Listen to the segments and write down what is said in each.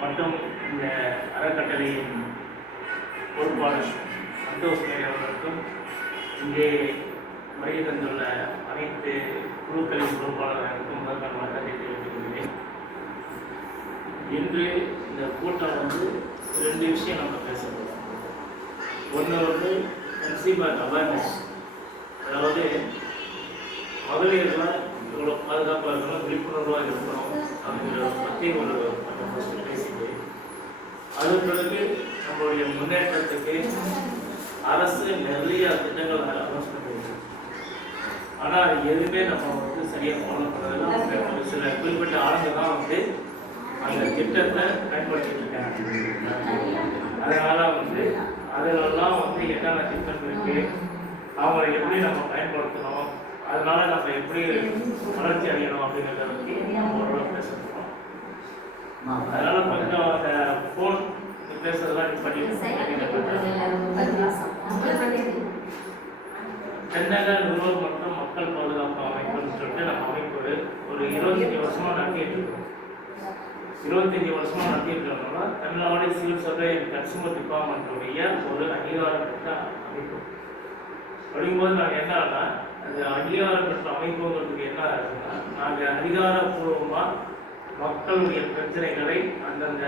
மற்றும் இந்த அறக்கட்டளையின் பொறுப்பாளர் சந்தோஷ் அவர்களுக்கும் இங்கே வருகை தந்துள்ள அனைத்து குழுக்களின் பொறுப்பாளர்களுக்கும் முதற்கான வணக்கத்தை தெரிவித்துக் கொள்கிறேன் இன்று இந்த கூட்டம் வந்து ரெண்டு விஷயம் நம்ம பேசணும் ஒன்று வந்து கன்சியூமர் அவேர்னஸ் அதாவது மகளிர்லாம் இவ்வளோ பாதுகாப்பாக இருக்கணும் விழிப்புணர்வாக இருக்கணும் அப்படிங்கிறத பற்றி ஒரு பேசி பிறகு நம்மளுடைய முன்னேற்றத்துக்கு அரசு நிறைய திட்டங்கள் அனௌன்ஸ் பண்ணிருக்கு ஆனால் அது எதுவுமே நம்ம வந்து சரியாக ஃபாலோ பண்ணுறதுல ஒரு சில குறிப்பிட்ட ஆளுங்க தான் வந்து அந்த திட்டத்தை பயன்படுத்திட்டு இருக்காங்க. அதனால வந்து அதிலெல்லாம் வந்து என்னென்ன திட்டம் இருக்கு அவங்களை எப்படி நம்ம பயன்படுத்தணும் அதனால நம்ம எப்படி வளர்ச்சி அடையணும் அப்படிங்கிறத பற்றி நம்ம ஓரளவு பேச போகிறோம் அதனால கொஞ்சம் அந்த ஃபோன் பேசுறதெல்லாம் நீ பண்ணி தென்னக நுகர்வோர் மற்றும் மக்கள் பாதுகாப்பு அமைப்புன்னு சொல்லிட்டு நம்ம அமைப்பு ஒரு இருபத்தஞ்சி வருஷமா நடத்திட்டு இருக்கோம். இருபத்தஞ்சி வருஷமா நடத்திட்டு இருக்கோம்னா தமிழ்நாடு சிவில் சர்வே கன்சூமர் டிபார்ட்மெண்ட்டுடைய ஒரு அங்கீகாரம் பெற்ற அமைப்பு. அப்படிங்கும்போது நாங்கள் என்னன்னா அது அங்கீகாரம் பெற்ற அமைப்புங்கிறதுக்கு என்ன ஆகுதுன்னா நாங்கள் அதிகாரப்பூர்வமாக மக்களுடைய பிரச்சனைகளை அந்தந்த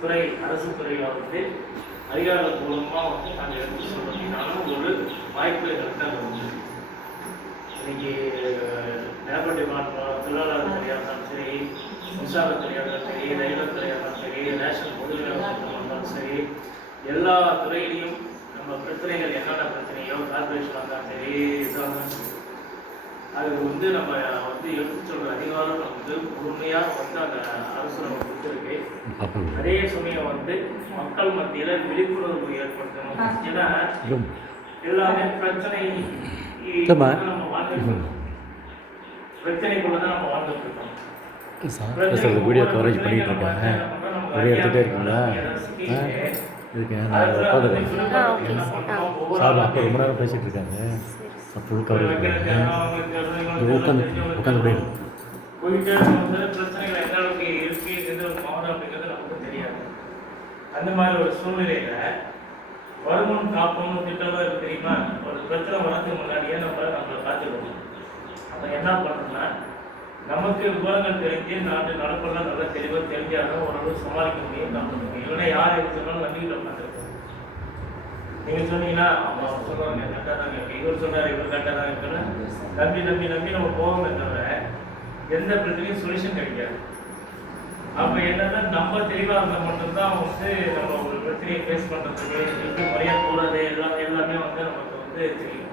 துறை அரசு துறையில் வந்து அதிகாரப்பூர்வமாக வந்து நாங்கள் எடுத்து சொல்றதுக்கான ஒரு வாய்ப்பு எங்களுக்கு தான் உண்டு இன்னைக்கு லேபர் டிபார்ட்மெண்ட் தொழிலாளர் துறையாக இருந்தாலும் சரி மின்சாரத்துறையாக இருந்தாலும் சரி ரயில்வே துறையாக இருந்தாலும் சரி ரேஷன் பொது இருந்தாலும் சரி எல்லா துறையிலையும் நம்ம பிரச்சனைகள் என்னென்ன பிரச்சனையோ கார்பரேஷனாக இருந்தாலும் சரி இதாக அது வந்து நம்ம வந்து எடுத்து சொல்ற அதிகாரம் வந்து முழுமையாக வந்து அந்த அரசு நம்ம கொடுத்துருக்கு. அதே சமயம் வந்து மக்கள் மத்தியில விழிப்புணர்வு ஏற்படுத்தணும். ஏன்னா எல்லாமே பிரச்சனை. நம்ம வாழ்ந்துட்டு. பிரச்சனைக்குள்ள தான் நம்ம வாழ்ந்துட்டு இருக்கோம். சார் வீடியோ கவரேஜ் பண்ணிகிட்டு இருக்கேன். வீடியோ எடுத்துகிட்டே இருக்கீங்களா? ஆ இருக்கேன் நான் உட்காந்துருக்கேன் சார். அப்போ ரொம்ப நேரம் பேசிகிட்டு இருக்காங்க. ஃபுல் கவரேஜ் பண்ணுறேன் உட்காந்து உட்காந்து போயிடு பிரச்சனைகள் எந்த அளவுக்கு இருக்கு எந்த மாறும் அப்படிங்கிறது நமக்கு தெரியாது அந்த மாதிரி ஒரு சூழ்நிலையில வருமுன் காப்போம்னு திட்டம்லாம் இருக்கு தெரியுமா ஒரு பிரச்சனை வரதுக்கு முன்னாடியே நம்ம நம்மளை பார்த்துக்கணும் அப்ப என்ன பண்ணணும்னா நமக்கு விவரங்கள் தெரிஞ்சு நாட்டு நடப்பெல்லாம் நல்லா தெளிவாக தெரிஞ்சாலும் ஓரளவு சமாளிக்க முடியும் நம்ம இல்லைன்னா யார் எது சொன்னாலும் நம்பிக்கிட்டு நீங்கள் நீங்க சொன்னீங்கன்னா அவங்க சொல்லுவாங்க கரெக்டாக தான் இருக்கு. இவர் சொன்னார் இவர் கரெக்டாக தான் இருக்குன்னு. நம்பி நம்பி நம்பி நம்ம போவோமே தவிர எந்த பிரச்சனையும் சொல்யூஷன் கிடைக்காது. அப்ப என்னன்னா நம்ம தெளிவா இருந்தால் மட்டும்தான் வந்து நம்ம ஒரு பிரச்சனையை ஃபேஸ் பண்றதுக்கு எப்படி முறையா போறது எல்லாம் எல்லாமே வந்து நமக்கு வந்து தெரியும்.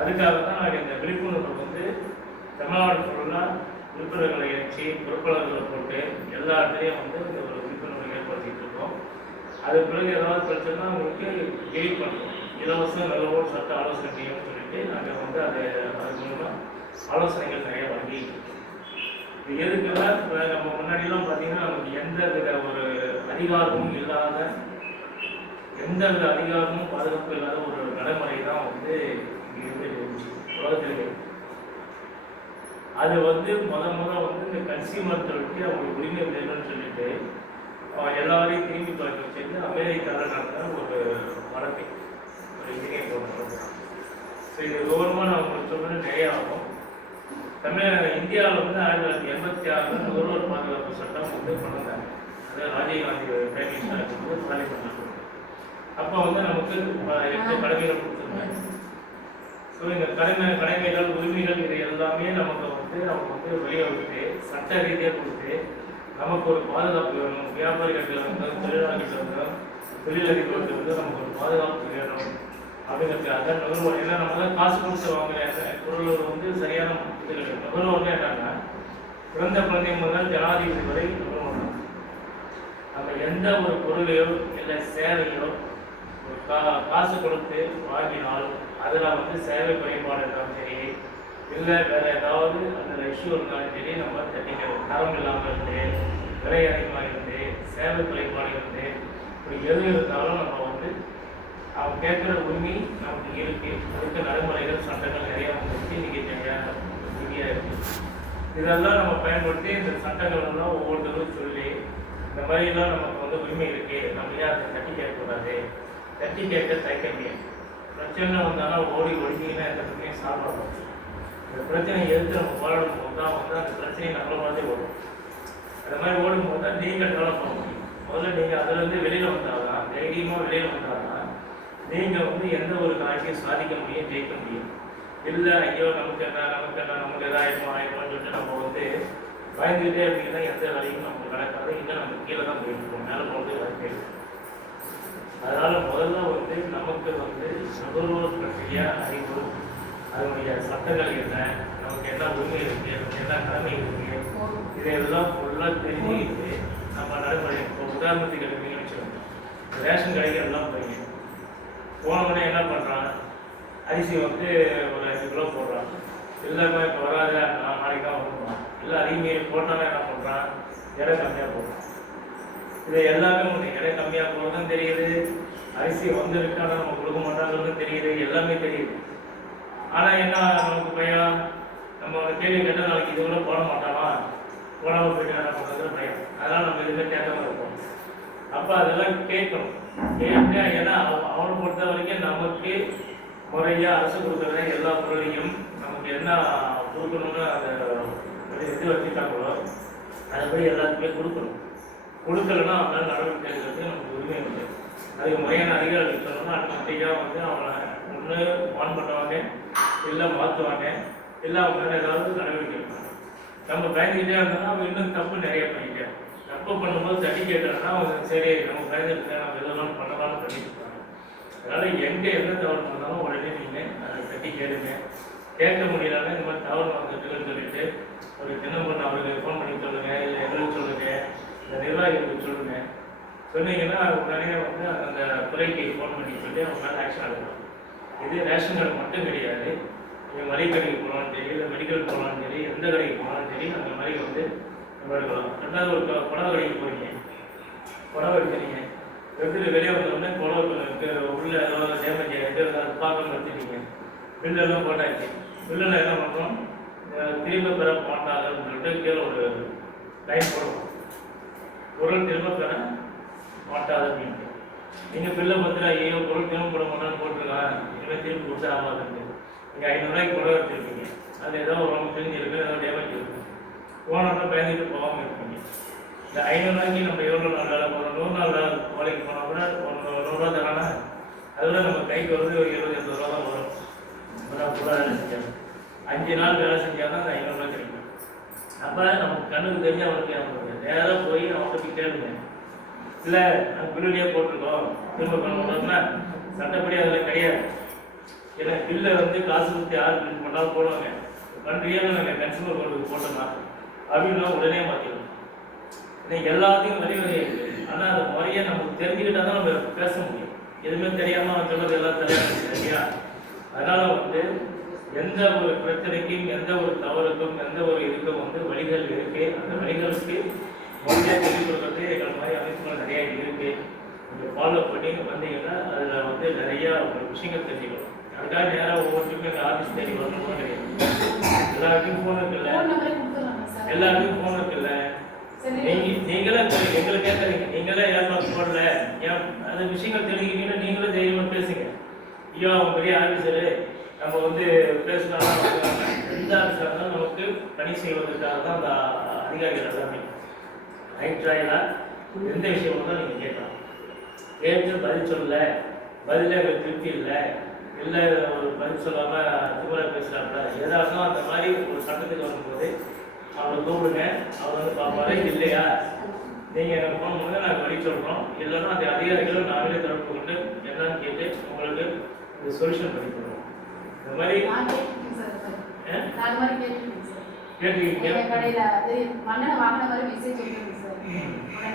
அதுக்காக தான் இந்த விழிப்புணர்வு வந்து தமிழ்நாடு ஃபுல்லாக விழிப்புணர்வுகளை இணைச்சி பொறுப்பாளர்களை போட்டு எல்லா இடத்துலையும் வந்து இந்த ஒரு அது பிறகு ஏதாவது பிரச்சனை உங்களுக்கு கெயிட் பண்ணுவோம். இலவச நல்லவோட சட்ட ஆலோசனை மையம்னு சொல்லிட்டு நாங்கள் வந்து அதை அது மூலமாக ஆலோசனைகள் நிறைய வழங்கிட்டு இருக்கோம். எதுக்குன்னா நம்ம முன்னாடிலாம் பார்த்தீங்கன்னா நமக்கு எந்த வித ஒரு அதிகாரமும் இல்லாத எந்த வித அதிகாரமும் பாதுகாப்பு இல்லாத ஒரு நடைமுறை தான் வந்து இங்க இருந்து இருந்துச்சு அது வந்து முத முத வந்து இந்த கன்சியூமர் தொழிலுக்கு அவங்களுக்கு உரிமை வேணும்னு சொல்லிட்டு எல்லாரையும் திரும்பி பார்க்க வச்சுட்டு அமெரிக்காவில் நடந்த ஒரு வழக்கு. ஒரு இன்ஜினியர் போட்டு ஸோ இது ஓரமாக நான் உங்களுக்கு நிறைய ஆகும். தமிழக இந்தியாவில் வந்து ஆயிரத்தி தொள்ளாயிரத்தி எண்பத்தி ஆறில் நுகர்வோர் பாதுகாப்பு சட்டம் வந்து கொண்டு வந்தாங்க அதாவது ராஜீவ்காந்தி பிரைம் மினிஸ்டர் இருக்கும்போது பார்லிமெண்ட்ல கொண்டு அப்போ வந்து நமக்கு எப்படி எட்டு கடமைகள் கொடுத்துருந்தாங்க. ஸோ இந்த கடமை கடமைகள் உரிமைகள் இது எல்லாமே நமக்கு வந்து அவங்க வந்து வெளியே விட்டு சட்ட ரீதியாக கொடுத்து நமக்கு ஒரு பாதுகாப்பு வேணும். வியாபாரிகள் வந்து தொழிலாளர்கள் வந்து தொழிலதிபர்கள் வந்து நமக்கு ஒரு பாதுகாப்பு வேணும். அப்படிங்கிறதுக்காக நுகர்வோர் ஏன்னா நம்ம தான் காசு கொடுத்து வாங்குற பொருள் வந்து சரியான இது கிடையாது. நுகர்வோர்னா என்னன்னா பிறந்த குழந்தை முதல் ஜனாதிபதி வரை நுகர்வோர் நம்ம எந்த ஒரு பொருளையோ இல்லை சேவையோ ஒரு கா காசு கொடுத்து வாங்கினாலும் அதில் வந்து சேவை குறைபாடு இருந்தாலும் சரி இல்லை வேற ஏதாவது அந்த இஷ்யூ இருந்தாலும் சரி நம்ம தட்டிக்கிறோம் தரம் இல்லாமல் இருந்து விலை அதிகமாக இருந்து சேவை குறைபாடு இருந்து இப்படி எது இருந்தாலும் நம்ம வந்து அவங்க கேட்குற உரிமை நமக்கு இருக்கு. அதுக்கு நடைமுறைகள் சட்டங்கள் நிறைய வந்துருக்கு இன்னைக்கு நிறையா இந்தியா இருக்கு. இதெல்லாம் நம்ம பயன்படுத்தி இந்த சட்டங்கள் எல்லாம் ஒவ்வொருத்தரும் சொல்லி இந்த மாதிரிலாம் நமக்கு வந்து உரிமை இருக்கு. நம்ம ஏன் அதை தட்டி கேட்கக்கூடாது? தட்டி கேட்க தயக்கமே பிரச்சனை வந்தாலும் ஓடி ஒழுங்கினா எந்த பிரச்சனையும் சாப்பிட இந்த பிரச்சனையை எதிர்த்து நம்ம போராடும் போது தான் வந்து அந்த பிரச்சனையை நம்மள மாதிரி வரும் அந்த மாதிரி ஓடும் போது தான் நீங்கள் டெவலப் பண்ண முடியும். முதல்ல நீங்கள் அதுலேருந்து வெளியில் வந்தால்தான் தைரியமாக வெளியில் வந்தால்தான் நீங்கள் வந்து எந்த ஒரு காட்சியும் சாதிக்க முடியும் ஜெயிக்க முடியும். இல்லை ஐயோ நமக்கு என்ன நமக்கு என்ன நமக்கு எதாயிரமோ ஆயிரமோன்னு சொல்லிட்டு நம்ம வந்து பயந்துக்கிட்டே அப்படின்னா எந்த வேலையும் நமக்கு நடக்காது. இல்லை நம்ம கீழே தான் போயிட்டு இருக்கோம். மேலே போகிறது வாய்ப்பே அதனால் முதல்ல வந்து நமக்கு வந்து நுகர்வோர் பற்றிய அறிவு அதனுடைய சட்டங்கள் என்ன? நமக்கு என்ன உரிமை இருக்கு? நமக்கு என்ன கடமை இருக்கு? இதையெல்லாம் ஃபுல்லாக தெரிஞ்சுக்கிட்டு நம்ம நடைமுறை இப்போ உதாரணத்துக்கு எடுப்பீங்கன்னு வச்சுக்கோங்க. ரேஷன் கடைக்கு எல்லாம் போய் போன உடனே என்ன பண்ணுறான் அரிசி வந்து ஒரு அஞ்சு கிலோ போடுறான் எல்லாமே இப்போ வராத நான் நாளைக்கு தான் வருவான் இல்லை அதிகமாக போட்டாலும் என்ன பண்ணுறான் எடை கம்மியாக போடுறான் இது எல்லாமே ஒன்று எடை கம்மியாக போகிறதும் தெரியுது. அரிசி வந்திருக்கு நம்ம கொடுக்க மாட்டாங்கிறதும் தெரியுது. எல்லாமே தெரியுது. ஆனால் என்ன நமக்கு பையன் நம்ம ஒரு கேள்வி கேட்டால் நாளைக்கு இது கூட போட மாட்டானா? போடாமல் போயிட்டு நமக்கு பண்ணுறது பையன் அதனால் நம்ம எதுவுமே கேட்காம இருப்போம் அப்போ அதெல்லாம் கேட்கணும் கேட்டு ஏன்னா அவ- அவனை பொறுத்த வரைக்கும் நமக்கு முறையாக அரசு கொடுக்குற எல்லா பொருளையும் நமக்கு என்ன கொடுக்கணும்னு அந்த ஒரு இது வச்சுட்டாங்களோ அதுபடி எல்லாத்துக்குமே கொடுக்கணும். கொடுக்கலன்னா அவனால நடவடிக்கை எடுக்கிறதுக்கு நமக்கு உரிமை உண்டு. அதுக்கு முறையான அதிகாரிகள் சொல்லணும்னா ஆட்டோமேட்டிக்காக வந்து அவனை ஒன்று வான் பண்ணுவாங்க இல்லை மாற்றுவாங்க இல்லை அவங்க மேலே ஏதாவது நடவடிக்கை எடுப்பாங்க. நம்ம பயந்துக்கிட்டே இருந்தோம்னா அவங்க இன்னும் தப்பு நிறைய பண்ணிக்க தப்பு பண்ணும்போது தட்டி கேட்டாங்கன்னா அவங்க சரி நம்ம பயந்துருக்க நம்ம எதெல்லாம் பண்ணலாம்னு பண்ணிட்டு இருப்பாங்க அதனால் எங்கே என்ன தவறு பண்ணாலும் உடனே நீங்கள் அதை தட்டி கேளுங்க. கேட்க முடியலன்னா இந்த மாதிரி தவறு வந்துட்டுன்னு சொல்லிட்டு ஒரு தினம்பொண்ணு அவருக்கு ஃபோன் பண்ணி சொல்லுங்கள் இல்லை எங்களுக்கு சொல்லுங்கள் இந்த நிர்வாகிகளுக்கு சொல்லுங்கள் சொன்னீங்கன்னா உடனே வந்து அந்த துறைக்கு ஃபோன் பண்ணி சொல்லி அவங்க மேலே ஆக்ஷன் எடுக்கணும் இது ரேஷன் கார்டு மட்டும் கிடையாது. நீங்கள் மளிகை கடைக்கு போகலான்னு சரி இல்லை மெடிக்கல் போகலான்னு சரி எந்த கடைக்கு போகலான்னு சரி அந்த மாதிரி வந்து நம்ம எடுக்கலாம் ரெண்டாவது ஒரு க- புடவை கடைக்கு போறீங்க. புடவை எடுக்கிறீங்க எடுத்துட்டு வெளியே வந்தோடனே புடவை உள்ள ஏதாவது டேமேஜ் ஆகிட்டு அதை பார்க்காம எடுத்துட்டீங்க பில்லெல்லாம் போட்டாச்சு. பில்லில் என்ன பண்ணுறோம் திரும்ப பெற மாட்டாதுன்னு சொல்லிட்டு கீழே ஒரு லைன் போடுவோம் பொருள் திரும்ப பெற மாட்டாது அப்படின்ட்டு எங்கள் பிள்ளை பார்த்துட்டு ஐயோ பொருள் திரும்ப போட மாட்டான்னு போட்டிருக்கான் இனிமேல் திரும்பி கொடுத்தா ஆகாதுன்ட்டு நீங்கள் ஐநூறுரூவாய்க்கு புடவை எடுத்துருப்பீங்க. அதில் ஏதோ ஒரு ஒன்று தெரிஞ்சிருக்கு ஏதோ டேமேஜ் இருக்கு. போனோம்னா பயந்துட்டு போகாமல் இருப்பீங்க. இந்த ஐநூறுரூவாய்க்கு நம்ம எவ்வளோ நாள் வேலை போகிறோம் நூறு நாள் வேலை வேலைக்கு போனால் கூட ஒரு நூறுரூவா தரானா? அதோட நம்ம கைக்கு வந்து ஒரு இருபது எண்பது ரூபா தான் வரும். நான் ஃபுல்லாக வேலை செஞ்சேன் அஞ்சு நாள் வேலை செஞ்சால் தான் அந்த ஐநூறுரூவா கிடைக்கும். அப்போ நமக்கு கண்ணுக்கு தெரிஞ்சு அவனுக்கு அவனுக்கு நேராக போய் அவன்கிட்ட போய் கேளுங்க. இல்லை நாங்கள் பில்லுலேயே போட்டிருக்கோம். திரும்ப பண்ணணும்னா சட்டப்படி அதில் கிடையாது. ஏன்னா பில்லை வந்து காசு கொடுத்து யார் பிரிண்ட் பண்ணாலும் போடுவாங்க. பண்ணுறியான்னு நாங்கள் கன்சூமர் போர்டுக்கு போட்டோம்னா அப்படின்னா உடனே மாற்றிடணும் இன்னைக்கு எல்லாத்தையும் வழிவகை வரி இருக்குது ஆனால் அந்த முறையை நமக்கு தெரிஞ்சுக்கிட்டா தான் நம்ம பேச முடியும். எதுவுமே தெரியாமல் அவன் சொல்றது எல்லாம் தெரியாது சரியா? அதனால வந்து எந்த ஒரு பிரச்சனைக்கும் எந்த ஒரு தவறுக்கும் எந்த ஒரு இதுக்கும் வந்து வழிகள் இருக்கு. அந்த வழிகளுக்கு கொடுக்கறது எங்களை மாதிரி அமைப்புகள் நிறைய இருக்கு. நீங்கள் ஃபாலோ பண்ணி வந்தீங்கன்னா அதில் வந்து நிறைய விஷயங்கள் தெரிஞ்சுக்கணும் அதுக்காக நேராக ஒவ்வொருத்தருக்கும் எங்கள் ஆஃபீஸ் தேடி வரணும்னு கிடையாது. எல்லாருக்கும் ஃபோன் இருக்குல்ல? எல்லாருக்கும் ஃபோன் இருக்குல்ல? நீங்களே எங்களை கேட்காதீங்க. நீங்களே ஏற்பாடு போடல ஏன் அந்த விஷயங்கள் தெரிஞ்சுக்கிட்டீங்கன்னா நீங்களே தைரியமா பேசுங்க. ஐயோ அவன் பெரிய ஆஃபீஸரு நம்ம வந்து பேசினாலும் எந்த ஆஃபீஸாக இருந்தாலும் நமக்கு பணி செய்வதற்காக தான் அந்த அதிகாரிகள் எல்லாமே. ரைட்ராயிலா எந்த விஷயம் வந்தாலும் நீங்கள் கேட்கலாம். கேட்டு பதில் சொல்லல பதிலே எனக்கு திருப்தி இல்லை இல்லை ஒரு பதில் சொல்லாமல் திமுறை பேசுகிறாப்புல எதாக இருந்தாலும் அந்த மாதிரி ஒரு சட்டத்துக்கு வரும்போது அவரை கூப்பிடுங்க அவர் வந்து பார்ப்பாரு இல்லையா? நீங்கள் எனக்கு ஃபோன் பண்ணுங்க நாங்கள் வழி சொல்கிறோம் இல்லைன்னா அந்த அதிகாரிகளும் நாங்களே தொடர்பு கொண்டு என்னன்னு கேட்டு உங்களுக்கு இந்த சொல்யூஷன் பண்ணி தருவோம். இந்த மாதிரி நான் உடனே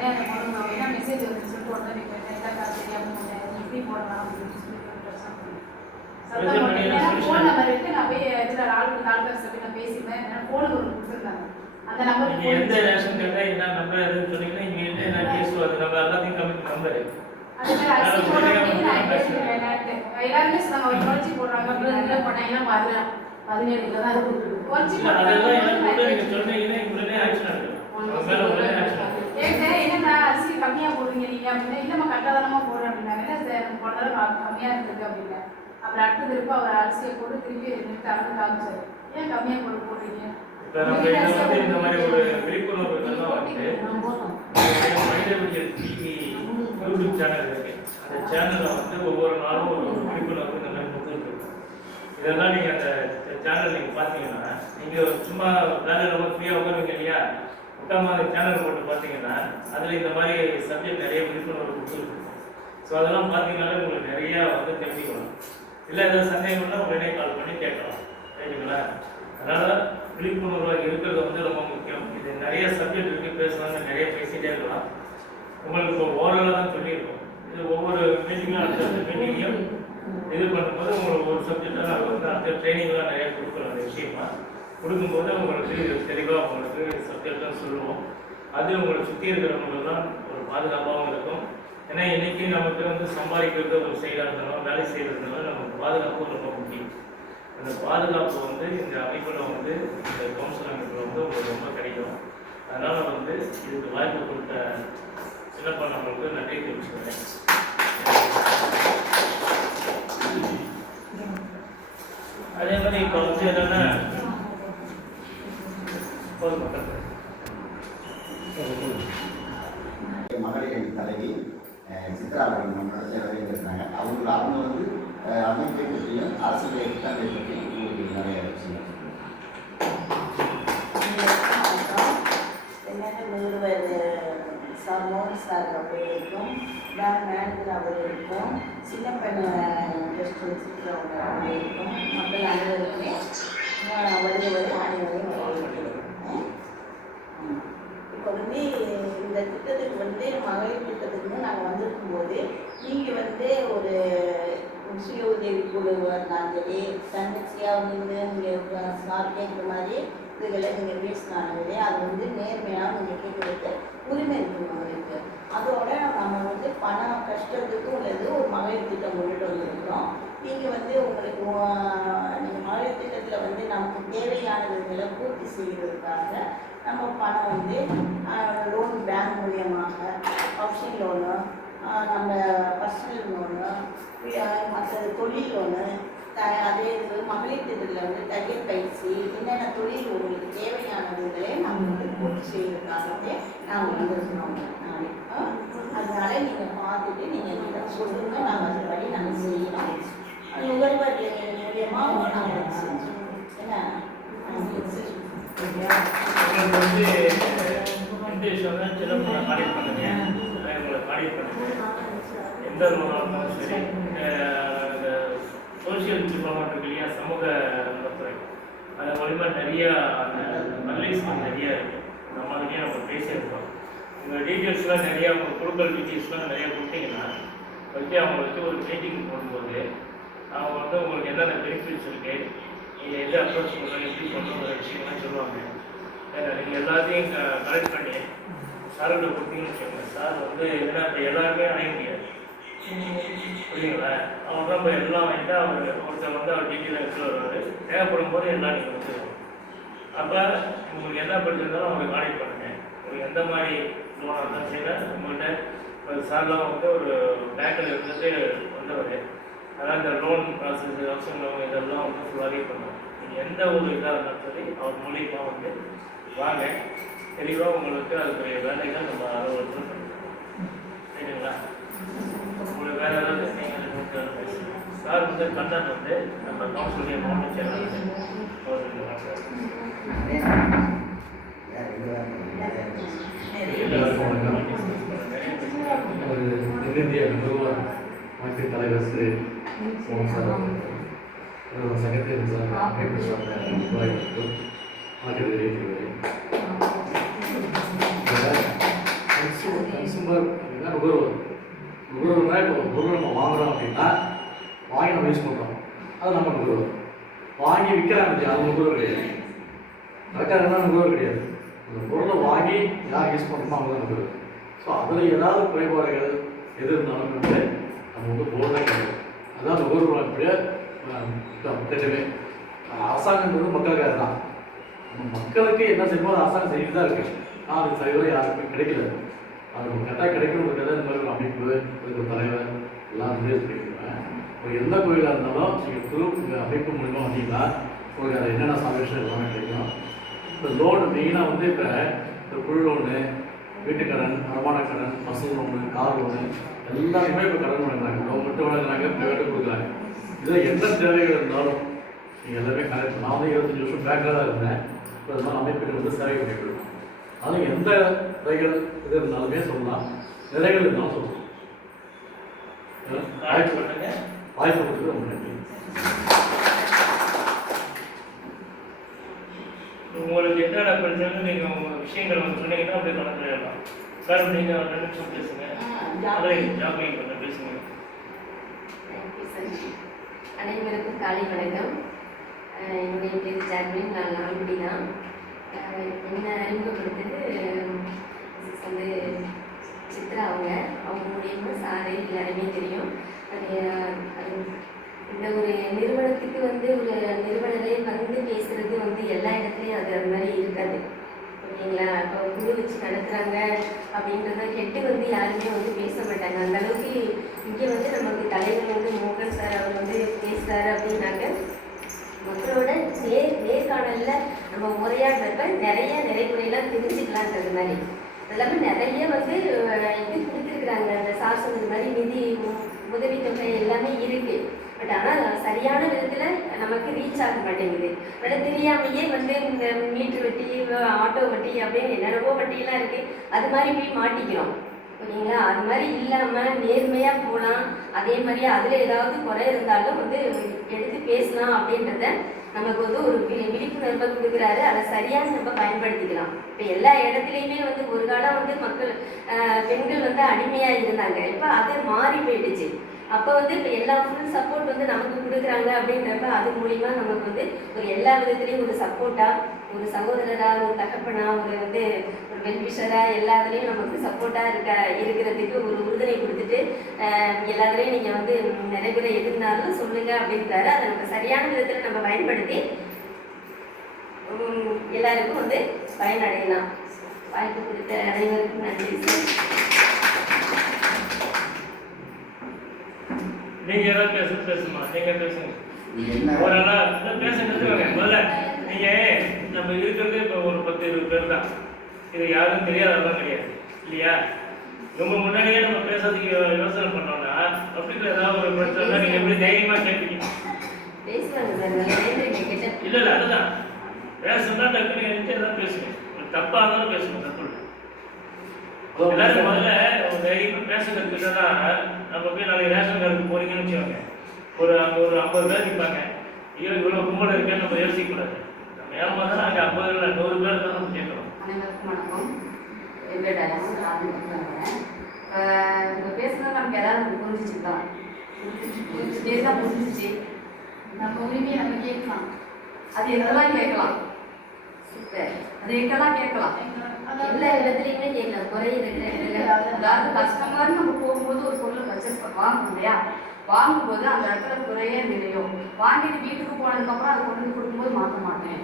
அந்த பொண்ணு அப்படின்னா மெசேஜ் வந்து சொல்லிட்டு உடனே நீங்க எந்த காசு தெரியாம போட்டேன் நீ எப்படி போடலாம் அப்படின்னு சொல்லி சத்தம் பண்ணி போட்டு, என்ன ஏன்னா solution? phone number இருக்கு, நான் போய் இதுல ஆளுக்கு நாலு பேர் சொல்லி நான் பேசியிருந்தேன். ஏன்னா phone ஒரு கொடுத்திருந்தாங்க. அந்த நம்பருக்கு நீங்க எந்த phone ரேஷன் கார்டா என்ன நம்பர் எதுன்னு சொன்னீங்கன்னா இங்க இருந்து என்ன கேஸ் வருது நம்ம எல்லாத்தையும் கம்மி நம்பர். எல்லாருமே சொன்னாங்க, ஒரு குறைச்சி போடுறாங்க அப்படின்னு என்ன பண்ணாங்கன்னா பதினா- பதினேழுல தான் இருக்கு. குறைச்சி இல்ல அதெல்லாம் என்ன போடுறாங்க. அரிசி கம்மியா போடுறீங்க நீங்க அப்படின்னா, இல்லம்மா கரெக்டாதானம்மா போடுறேன் அப்படின்னாங்க. இல்ல சார், போன தடவை க- கம்மியா இருந்தது அப்படின்னேன். அப்புறம் அடுத்த திருப்பி அவர் அரிசியை போட்டு திருப்பி நிறுத்தி அளந்து காமிச்சாரு. ஏன் கம்மியா போட்டு போடுறீங்க? இந்த மாதிரி ஒரு விழிப்புணர்வு யூடியூப் சேனல் இருக்கு அந்த சேனல்ல வந்து ஒவ்வொரு நாளும் ஒரு விழிப்புணர்வு இந்த மாதிரி கொடுத்துட்டு இருக்கோம் இதெல்லாம் நீங்க அந்த சேனல் நீங்க பாத்தீங்கன்னா நீங்க சும்மா வேலையில ரொம்ப ஃப்ரீயா உட்காருவீங்க இல்லையா உட்காம சேனல் போட்டு பார்த்தீங்கன்னா அதில் இந்த மாதிரி சப்ஜெக்ட் நிறைய விழிப்புணர்வு கொடுத்துருக்கு. ஸோ அதெல்லாம் பார்த்தீங்கன்னாலே உங்களுக்கு நிறையா வந்து தெரிஞ்சுக்கணும் இல்லை ஏதாவது சந்தேகம்னா உடனே கால் பண்ணி கேட்கலாம். சரிங்களா? அதனால் விழிப்புணர்வாக இருக்கிறது வந்து ரொம்ப முக்கியம். இது நிறைய சப்ஜெக்ட் இருக்கு பேசலாம்னு நிறைய பேசிகிட்டே இருக்கலாம். உங்களுக்கு இப்போ ஓரலாக தான் சொல்லியிருக்கோம். இது ஒவ்வொரு மீட்டிங்கும் அடுத்த மீட்டிங்கையும் இது பண்ணும்போது உங்களுக்கு ஒரு சப்ஜெக்டாக நாங்கள் வந்து அடுத்த ட்ரைனிங்லாம் நிறைய கொடுக்குறோம் அந்த விஷயமா. கொடுக்கும்போது அவங்களுக்கு தெளிவாக அவங்களுக்கு சப்ஜெக்டாக சொல்லுவோம். அது உங்களை சுற்றி இருக்கிறவங்களுக்கு தான் ஒரு பாதுகாப்பாகவும் இருக்கும். ஏன்னா இன்றைக்கி நமக்கு வந்து சம்பாதிக்கிறது ஒரு செயலாக இருந்தாலும் வேலை செய்கிறதுனால நமக்கு பாதுகாப்பு ரொம்ப முக்கியம். அந்த பாதுகாப்பு வந்து இந்த அமைப்பில் வந்து இந்த கவுன்சில் அமைப்பில் வந்து உங்களுக்கு ரொம்ப கிடைக்கும். அதனால் வந்து இதுக்கு வாய்ப்பு கொடுத்த சின்னப்பா நம்மளுக்கு நன்றி தெரிவிச்சுக்கிறேன். அதே மாதிரி இப்போ வந்து என்னென்னா மக்கள் மகளிரின் தலைவி சித்ரா அவர்கள் நம்மளோட வரவேற்கிறாங்க அவங்க அவங்க வந்து அமைப்பை பற்றியும் அரசியலை திட்டங்களை பற்றியும் உங்களுக்கு நிறைய விஷயம் சார் மோகன் சார் அவர்களுக்கும் பேங்க் மேனேஜர் அவர்களுக்கும் சின்ன பெண் கெஸ்ட் வச்சுருக்கிறவங்க அவர்களுக்கும் மக்கள் அனைவருக்குமே நான் வருகிறவரை அனைவரையும் வரவேற்கிறேன் வந்து இந்த திட்டத்துக்கு வந்து மகளிர் திட்டத்துக்கு நாங்கள் வந்திருக்கும் போது நீங்கள் வந்து ஒரு சுய உதவி குழுவாக இருந்தாலும் சரி தங்கச்சியாக வந்து நீங்கள் ஸ்மார்ட் கேட்குற மாதிரி இதுகளை நீங்கள் பேசினாலே அது வந்து நேர்மையாக நீங்கள் கேட்குறதுக்கு உரிமை இருக்குது உங்களுக்கு அதோட நம்ம வந்து பண கஷ்டத்துக்கு உள்ளது ஒரு மகளிர் திட்டம் கொண்டுட்டு வந்திருக்கிறோம். நீங்கள் வந்து உங்களுக்கு மகளிர் வந்து நமக்கு தேவையானதுகளை பூர்த்தி செய்கிறதுக்காக நம்ம பணம் வந்து லோன் பேங்க் மூலியமாக ஹவுசிங் லோனு நம்ம பர்சனல் லோனு மற்றது தொழில் லோனு த அதே இது மகளிர் திட்டத்தில் வந்து தையல் பயிற்சி என்னென்ன தொழில் உங்களுக்கு தேவையானதுகளே நம்ம வந்து பூர்த்தி செய்வதற்காகவே நாங்கள் வந்திருக்கிறோம். நாளைக்கு அதனால நீங்கள் பார்த்துட்டு நீங்கள் எங்கிட்ட சொல்லுங்க. நாங்கள் அதுபடி நாங்கள் செய்யலாம் நுகர்வர் மூலியமாக நாங்கள் செஞ்சோம் எந்த லோனாக சரி இந்த சோஷியல் டிபார்ட்மெண்ட் இருக்கு இல்லையா சமூக நலத்துறை அது மூலிமா நிறையா அந்த நல்ல ஸ்கீம் நிறைய இருக்கு நம்ம கிட்டே நம்ம பேசியிருக்கோம் உங்கள் டீட்டெயில்ஸ்லாம் நிறையா உங்கள் குழுக்கள் டீட்டெயில்ஸ்லாம் நிறையா கொடுத்தீங்கன்னா வச்சு அவங்க வச்சு ஒரு மீட்டிங் போடும்போது அவங்க வந்து உங்களுக்கு என்னென்ன பெனிஃபிட்ஸ் இருக்குது நீங்கள் எது அப்ரோச் பண்ணுறது எப்படி பண்ணுற விஷயங்கள்லாம் சொல்லுவாங்க நீங்கள் எல்லாத்தையும் கலெக்ட் பண்ணி சார்கிட்ட கொடுத்தீங்கன்னு வச்சுக்கோங்க சார் வந்து என்ன இப்போ எல்லாருமே அணைய முடியாது புரியுங்களா அவங்க தான் இப்போ எல்லாம் வாங்கிட்டு அவர் ஒருத்தர் வந்து அவர் டீட்டெயில் எடுத்துட்டு வருவார் தேவைப்படும் போது எல்லாம் நீங்கள் வந்து அப்போ உங்களுக்கு என்ன படிச்சிருந்தாலும் அவங்க கான்டெக்ட் பண்ணுங்க உங்களுக்கு எந்த மாதிரி லோனாக இருந்தாலும் சரி உங்கள்கிட்ட இப்போ சார்லாம் வந்து ஒரு பேங்க்கில் இருந்துட்டு வந்தவர் அதான் இந்த லோன் ப்ராசஸ் லோன் இதெல்லாம் வந்து ஃபுல்லாகவே பண்ணுவோம் நீங்கள் எந்த ஒரு இதாக இருந்தாலும் சரி அவர் மூலியமா வந்து வாங்க. தெளிவாக உங்களுக்கு அதுக்குரிய வேலைகள் நம்ம அலுவலகத்தில் பண்ணுவோம் சரிங்களா? உங்களுக்கு வேறு ஏதாவது நீங்கள் சார் வந்து கண்ணன் வந்து நம்ம கவுன்சிலுடைய மாவட்ட செயலாளர் ஒரு தென்னிந்திய நுகர்வோர் மாற்றுத் தலைவர் திரு மோகன் சார். அவர்கள் சங்கத்தின் சார் அமைப்பு சார்ந்த நிர்வாகிகளுக்கு வணக்கம் கன்சூமர் நுகர்வோர் நுகர்வோர்னா இப்போ ஒரு பொருள் நம்ம வாங்குறோம் அப்படின்னா வாங்கி நம்ம யூஸ் பண்ணுறோம் அது நம்ம நுகர்வோர் வாங்கி விற்கிறாங்க அது நுகர்வோர் கிடையாது கரெக்டாக நுகர்வோர் கிடையாது அந்த பொருளை வாங்கி யார் யூஸ் பண்ணுறோமோ அவங்க தான் நுகர்வோர் ஸோ அதில் ஏதாவது குறைபாடுகள் எது இருந்தாலும் வந்து நம்ம வந்து போர்டாக கிடையாது அதான் நுகர்வோர் அப்படியே திட்டமே அரசாங்கங்கிறது மக்களுக்காக தான் மக்களுக்கு என்ன செய்யணுமோ அது அரசாங்கம் செஞ்சுட்டு தான் இருக்கு. ஆனால் அது சரிவர யாருக்குமே கிடைக்கல. அது கரெக்டாக கிடைக்கணுங்கிறத இந்த மாதிரி ஒரு அமைப்பு ஒரு தலைவர் எல்லாம் வந்து இப்போ எந்த கோயிலாக இருந்தாலும் நீங்கள் குரு உங்கள் அமைப்பு மூலிமா வந்தீங்கன்னா உங்களுக்கு அது என்னென்ன சந்தோஷம் எல்லாமே கிடைக்கும். இப்போ லோனு மெயினாக வந்து இப்போ இந்த குழு லோனு வீட்டுக்கடன் வருமான கடன் பசு லோனு கார் லோனு எல்லாருமே இப்போ கடன் வழங்குறாங்க கவர்மெண்ட்டும் வழங்குறாங்க ப்ரைவேட்டும் கொடுக்குறாங்க. இதில் என்ன தேவைகள் இருந்தாலும் நீங்கள் எல்லாமே கரெக்ட் நான் வந்து இருபத்தஞ்சி வருஷம் பேக்கில் தான் இருந்தேன். இப்போ அது மாதிரி அமைப்புகள் வந்து சேவை பண்ணிட்டு அதுவும் எந்த நிறைகள் இது இருந்தாலுமே சொல்லலாம். நிறைகள் இருந்தாலும் சொல்லலாம் வாய்ப்பு பண்ணுங்க வாய்ப்பு கொடுத்து ரொம்ப நன்றி. உங்களுக்கு என்னென்ன பிரச்சனை நீங்கள் உங்கள் விஷயங்கள் வந்து சொன்னீங்கன்னா அப்படியே கணக்கிடலாம் சார் நீங்கள் ரெண்டு நிமிஷம் பேசுங்க. அதே ஜாபிங் பண்ண பேசுங்க. அனைவருக்கும் காலை வணக்கம். அஹ் என்னுடைய பேர் ஜாக்லின் நான் லால்குடி தான் என்ன என்னை அறிமுகப்படுத்தது வந்து சித்ரா அவங்க. அவங்க மூலியமாக சாரு எல்லாருமே தெரியும். இந்த ஒரு நிறுவனத்துக்கு வந்து ஒரு நிறுவனரே வந்து பேசுகிறது வந்து எல்லா இடத்துலையும் அது அது மாதிரி இருக்காது. ஓகேங்களா இப்போ குழு வச்சு நடத்துகிறாங்க அப்படின்றத கெட்டு வந்து யாருமே வந்து பேச மாட்டாங்க. அந்த அளவுக்கு இங்கே வந்து நமக்கு தலைவர் வந்து மோகன் சார் அவர் வந்து பேசுகிறாரு அப்படின்னாக்க மக்களோட நேர் நேர்காணலில் நம்ம உரையாடுறப்ப நிறைய நிறைமுறையெல்லாம் தெரிஞ்சுக்கலான்றது மாதிரி. அது இல்லாமல் நிறைய வந்து இது கொடுத்துருக்குறாங்க. அந்த சார் சொன்னது மாதிரி நிதி உதவித்தொகை எல்லாமே இருக்குது பட் ஆனால் சரியான விதத்தில் நமக்கு ரீச் ஆக மாட்டேங்குது. பட் தெரியாமையே வந்து இந்த மீட்ரு வட்டி ஆட்டோ வட்டி அப்படின்னு என்னென்னவோ வட்டியெல்லாம் இருக்குது அது மாதிரி போய் மாட்டிக்கிறோம். ஓகேங்களா அது மாதிரி இல்லாமல் நேர்மையாக போகலாம் அதே மாதிரி அதில் ஏதாவது குறை இருந்தாலும் வந்து எடுத்து பேசலாம் அப்படின்றத நமக்கு வந்து ஒரு விழிப்புணர்வை கொடுக்குறாரு. அதை சரியாக நம்ம பயன்படுத்திக்கலாம். இப்போ எல்லா இடத்துலையுமே வந்து ஒரு காலம் வந்து மக்கள் பெண்கள் வந்து அடிமையாக இருந்தாங்க. இப்போ அது மாறி போயிடுச்சு. அப்போ வந்து இப்போ எல்லா ஃபுல் சப்போர்ட் வந்து நமக்கு கொடுக்குறாங்க அப்படின்றப்ப அது மூலிமா நமக்கு வந்து ஒரு எல்லா விதத்துலேயும் ஒரு சப்போர்ட்டாக ஒரு சகோதரராக ஒரு தகப்பனா ஒரு வந்து ஒரு வெல்விஷரா எல்லாத்துலேயும் நமக்கு சப்போர்ட்டாக இருக்க இருக்கிறதுக்கு ஒரு உறுதுணை கொடுத்துட்டு எல்லாத்துலேயும் நீங்கள் வந்து நிறைய பேர் எதிர்ந்தாலும் சொல்லுங்கள் அப்படின்றாரு. அதை நம்ம சரியான விதத்தில் நம்ம பயன்படுத்தி எல்லாருக்கும் வந்து பயனடையலாம். வாய்ப்பு கொடுத்த அனைவருக்கும் நன்றி சார். நீங்கள் ஏதாவது பேச பேசுமா? நீங்கள் பேசுங்க. ஒரு நாள் பேசுங்க முதல்ல நீங்கள் நம்ம இருக்கிறது இப்போ ஒரு பத்து இருபது பேர் தான். இது யாரும் தெரியாதவங்க கிடையாது. இல்லையா? இவங்க முன்னாடியே நம்ம பேசுறதுக்கு யோசனை பண்ணோம்னா பப்ளிக்ல ஏதாவது ஒரு பிரச்சனை நீங்கள் எப்படி தைரியமாக கேட்பீங்க இல்லை இல்லை அதுதான். பேசணும்னா டக்குன்னு எழுந்து ஏதாவது பேசுங்க. ஒரு தப்பாக இருந்தாலும் பேசுங்க தப்பு இல்லை. எல்லாரும் முதல்ல தைரியமா பேசுறதுக்கு தான் நம்ம போய் நாளைக்கு ரேஷன் கார்டுக்கு போறீங்கன்னு வச்சுக்கோங்க. ஒரு ஒரு ஐம்பது பேர் நிற்பாங்க ஐயோ இவ்வளோ கும்பல் இருக்கேன்னு நம்ம யோசிக்கக்கூடாது. நம்ம ஏமாதான் அங்கே ஐம்பது இல்லை நூறு பேர் தான் நம்ம கேட்குறோம். அனைவருக்கும் வணக்கம். என் பேர் டயஸ் ஆரம்பிக்கிறேன் இப்போ பேசுனது நமக்கு ஏதாவது புரிஞ்சிச்சுங்களா பேசா புரிஞ்சிச்சு. நம்ம உரிமையை நம்ம கேட்கலாம். அது எங்கெல்லாம் கேட்கலாம்? சூப்பர். அது எங்கெல்லாம் கேட்கலாம்? எல்லா இடத்துலையுமே கேட்கலாம் குறை இருக்கிற இடத்துல அதாவது கஸ்டமர் நம்ம போகும்போது ஒரு பொருள் பர்ச்சேஸ் வாங்கணும் இல்லையா? வாங்கும்போது அந்த இடத்துல குறையே நிலையும் வாங்கிட்டு வீட்டுக்கு போனதுக்கப்புறம் அதை கொண்டு வந்து கொடுக்கும்போது மாற்ற மாட்டேன்.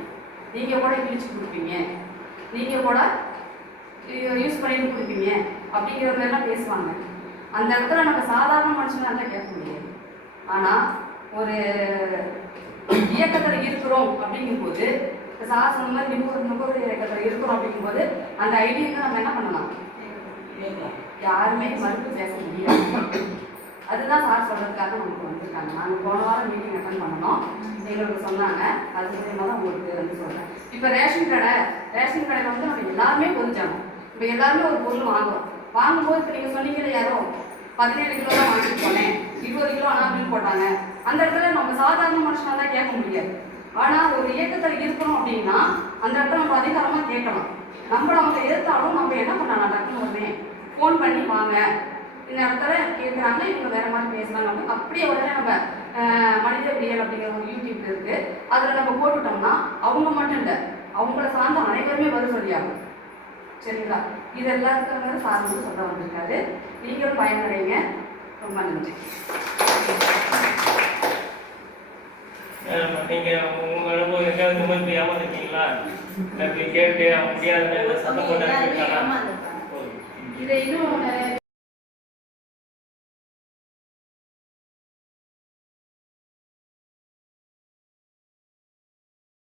நீங்கள் கூட கிழிச்சு கொடுப்பீங்க. நீங்கள் கூட யூஸ் பண்ணிட்டு கொடுப்பீங்க. அப்படிங்கிற மாதிரிலாம் பேசுவாங்க. அந்த இடத்துல நம்ம சாதாரண மனுஷனாக தான் கேட்க முடியாது. ஆனால் ஒரு இயக்கத்தில் இருக்கிறோம் அப்படிங்கும்போது இப்போ சார் சொன்ன மாதிரி நுகர்வு நுகர்வு இயக்கத்தில் இருக்கிறோம் அப்படிங்கும்போது அந்த ஐடியாவை நம்ம என்ன பண்ணலாம்? யாருமே மறுப்பு பேச முடியாது அதுதான் சார் சொல்கிறதுக்காக நமக்கு வந்திருக்காங்க. நாங்கள் போன வாரம் மீட்டிங் அட்டன் பண்ணணும் எங்களுக்கு சொன்னாங்க. அது மூலியமாக தான் உங்களுக்கு வந்து சொல்கிறேன் இப்போ ரேஷன் கடை ரேஷன் கடையில் வந்து நம்ம எல்லாருமே பொறிஞ்சாங்க இப்போ எல்லாருமே ஒரு பொருள் வாங்குறோம். வாங்கும்போது இப்போ நீங்கள் சொன்னீங்களே யாரோ பதினேழு கிலோ தான் வாங்கிட்டு போனேன். இருபது கிலோ ஆனால் பில் போட்டாங்க. அந்த இடத்துல நம்ம சாதாரண மனுஷனால தான் கேட்க முடியாது. ஆனால் ஒரு இயக்கத்தில் இருக்கணும் அப்படின்னா அந்த இடத்துல நம்ம அதிகாரமாக கேட்கலாம் நம்மளை அவங்க எதிர்த்தாலும் நம்ம என்ன பண்ணலாம்? டக்குன்னு உடனே ஃபோன் பண்ணி வாங்க. இந்த இடத்துல கேட்குறாங்க இவங்க வேற மாதிரி பேசுகிறாங்க நம்ம அப்படியே உடனே நம்ம மனித மனிதவியல் அப்படிங்கிற ஒரு யூடியூப் இருக்குது அதில் நம்ம போட்டுட்டோம்னா அவங்க மட்டும் இல்லை அவங்கள சார்ந்த அனைவருமே பதில் சொல்லியாகும் சரிங்களா? இது எல்லாத்துக்கும் சார் வந்து சொல்ல வந்திருக்காரு. நீங்களும் பயன்படுறீங்க ரொம்ப நன்றி. அஹ் நீங்க உங்க அனுபவம் எங்கேயாவது இந்த மாதிரி ஏமாந்துருக்கீங்களா இல்லை போய் கேட்டு அவங்க முடியாத சத்தம் போட்டு எல்லாருமே